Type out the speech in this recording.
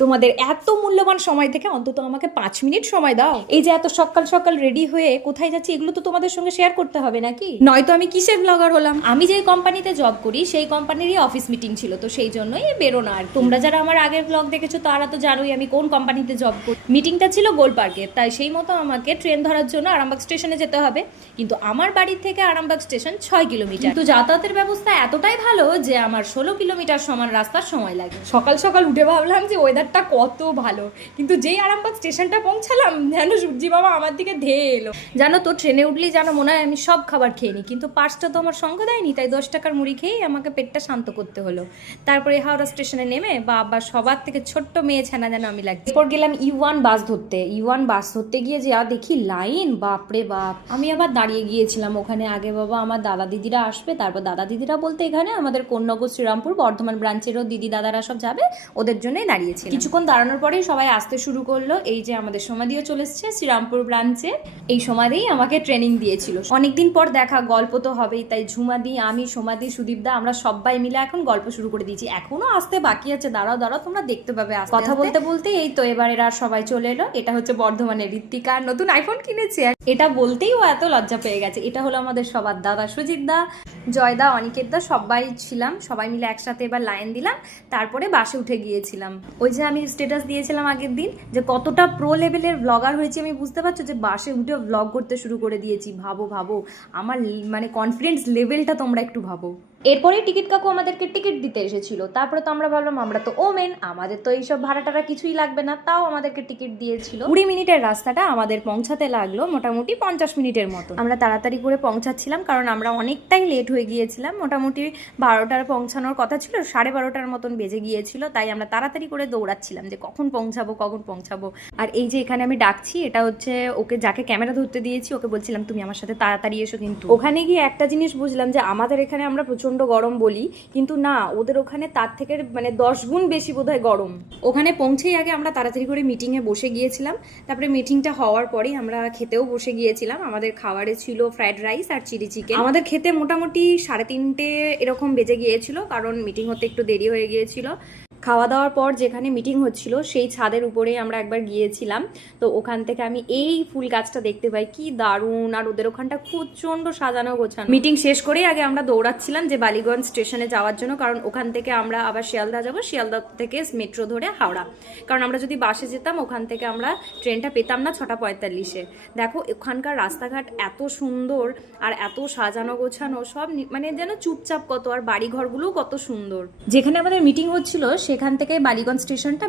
তোমাদের এত মূল্যবান সময় থেকে অন্তত আমাকে 5 মিনিট সময় দাও। এই যে এত সকাল সকাল রেডি হয়ে কোথায় যাচ্ছি এগুলো তো তোমাদের সঙ্গে শেয়ার করতে হবে নাকি? নয়তো আমি কিসের ব্লগার হলাম? আমি যেই কোম্পানিতে জব করি সেই কোম্পানিরই অফিস মিটিং ছিল, তো সেই জন্যই বেরোনো। আর তোমরা যারা আমার আগের ব্লগ দেখেছো তারা তো জানোই আমি কোন কোম্পানিতে জব করি। মিটিংটা ছিল গোল পার্কে, তাই সেই মতো আমাকে ট্রেন ধরার জন্য আরামবাগ স্টেশনে যেতে হবে। কিন্তু আমার বাড়ি থেকে আরামবাগ স্টেশন 6 কিলোমিটার, কিন্তু যাতায়াতের ব্যবস্থা এতটাই ভালো যে আমার 16 কিলোমিটার সমান রাস্তার সময় লাগে। সকাল সকাল উঠে ভাবলাম যে ওয়েদারটা কত ভালো, কিন্তু যেই আরামবাগ স্টেশনটা পৌঁছালাম যেন সূর্যি বাবা আমার দিকে ধেয়ে এলো। জানো তো ট্রেনে উঠলেই জানো মনে হয় আমি সব খাবার খেয়ে নিই, কিন্তু পার্সটা তো আমার সঙ্গ দেয়নি, তাই 10 টাকার মুড়ি খেয়েই আমাকে পেটটা শান্ত করতে হলো। তারপরে হাওড়া স্টেশনে নেমে বাবা সবার থেকে ছোট্ট মেয়ে ছানা যেন আমি লাগছি। এরপর গেলাম E1 বাস ধরতে। E1 বাস ধরতে গিয়ে যে দেখি লাইন, বাপরে বাপ। আমি আবার দাঁড়িয়ে গিয়েছিলাম ওখানে আগে। বাবা আমার দাদা দিদিরা আসবে, তারপর দাদা দিদিরা বলতে এখানে আমাদের কোন্নগর শ্রীরামপুর বর্ধমান ব্রাঞ্চেরও দিদি দাদারা সব যাবে, ওদের জন্যই দাঁড়িয়েছি। কিছুক্ষণ দাঁড়ানোর পরেই সবাই আসতে শুরু করলো। এই যে আমাদের সমাধিও চলে এসছে শ্রীরামপুর ব্রাঞ্চে। এই সমাধিই আমাকে ট্রেনিং দিয়েছিল। অনেকদিন পর দেখা, গল্প তো হবেই, তাই ঝুমাদি, আমি, সমাধি, সুদীপদা আমরা সবাই মিলে এখন গল্প শুরু করে দিয়েছি। এখনো আসতে বাকি আছে, দাঁড়াও দাঁড়াও তোমরা দেখতে পাবে। কথা বলতে বলতে এই তো এবার এরা সবাই চলে এলো। এটা হচ্ছে বর্ধমানের ঋত্বিকা, নতুন আইফোন কিনেছে। এটা বলতেই ও এত লজ্জা পেয়ে গেছে। এটা হলো আমাদের সবার দাদা সুজিত দা, জয়দা, অনিকেত দা, সবাই ছিলাম। সবাই মিলে একসাথে এবার লাইন দিলাম, তারপরে বাসে উঠে গিয়েছিলাম। ওই যে আমি স্ট্যাটাস দিয়েছিলাম আগের দিন যে কতটা প্রো লেভেলের ব্লগার হয়েছি আমি, বুঝতে পারছো যে বাসে উঠে ব্লগ করতে শুরু করে দিয়েছি। ভাবো ভাবো আমার মানে কনফিডেন্স লেভেলটা তোমরা একটু ভাবো। এরপরে টিকিট কাকু আমাদেরকে টিকিট দিতে এসেছিল। তারপরে তো আমরা ভাবলাম আমরা তো ওমেন, আমাদের তো এইসব ভাড়া টাড়া কিছুই লাগবে না, তাও আমাদেরকে টিকিট দিয়েছিল। 20 মিনিটের রাস্তাটা আমাদের পৌঁছাতে লাগলো মোটামুটি 50 মিনিটের মতো। আমরা তাড়াতাড়ি করে পৌঁছাচ্ছিলাম কারণ আমরা অনেকটাই লেট হয়ে গিয়েছিলাম। মোটামুটি 12টার পৌঁছানোর কথা ছিল, 12:30টার মতন বেজে গিয়েছিল। তাই আমরা তাড়াতাড়ি করে দৌড়াচ্ছিলাম যে কখন পৌঁছাবো কখন পৌঁছাবো। আর এই যে এখানে আমি ডাকছি, এটা হচ্ছে ওকে যাকে ক্যামেরা ধরতে দিয়েছি, ওকে বলছিলাম তুমি আমার সাথে তাড়াতাড়ি এসো। কিন্তু ওখানে গিয়ে একটা জিনিস বুঝলাম যে আমাদের এখানে আমরা প্রচন্ড গরম বলি, কিন্তু না, ওদের ওখানে তার থেকে মানে 10 গুণ বেশি বোধহয় গরম। ওখানে পৌঁছেই আগে আমরা তাড়াতাড়ি করে মিটিংয়ে বসে গিয়েছিলাম। তারপরে মিটিংটা হওয়ার পরেই আমরা খেতেও বসে গিয়েছিলাম। আমাদের খাবারে ছিল ফ্রাইড রাইস আর চিলি চিকেন। আমাদের খেতে মোটামুটি 3:30 এরকম বেজে গিয়েছিল, কারণ মিটিং হতে একটু দেরি হয়ে গিয়েছিল। খাওয়া দাওয়ার পর যেখানে মিটিং হচ্ছিল সেই ছাদের উপরেই আমরা একবার গিয়েছিলাম। তো ওখান থেকে আমি এই ফুল গাছটা দেখতে পাই, কি দারুণ। আর ওদের ওখানটা প্রচন্ড সাজানো গোছানো। মিটিং শেষ করেই আগে আমরা দৌড়াচ্ছিলাম যে বালিগঞ্জ স্টেশনে যাওয়ার জন্য, কারণ ওখান থেকে আমরা আবার শিয়ালদা যাবো, শিয়ালদা থেকে মেট্রো ধরে হাওড়া। কারণ আমরা যদি বাসে যেতাম ওখান থেকে আমরা ট্রেনটা পেতাম না 6:45-এ। দেখো ওখানকার রাস্তাঘাট এত সুন্দর আর এত সাজানো গোছানো, সব মানে যেন চুপচাপ কত। আর বাড়িঘরগুলোও কত সুন্দর। যেখানে আমাদের মিটিং হচ্ছিল সেখান থেকে বালিগঞ্জ স্টেশনটা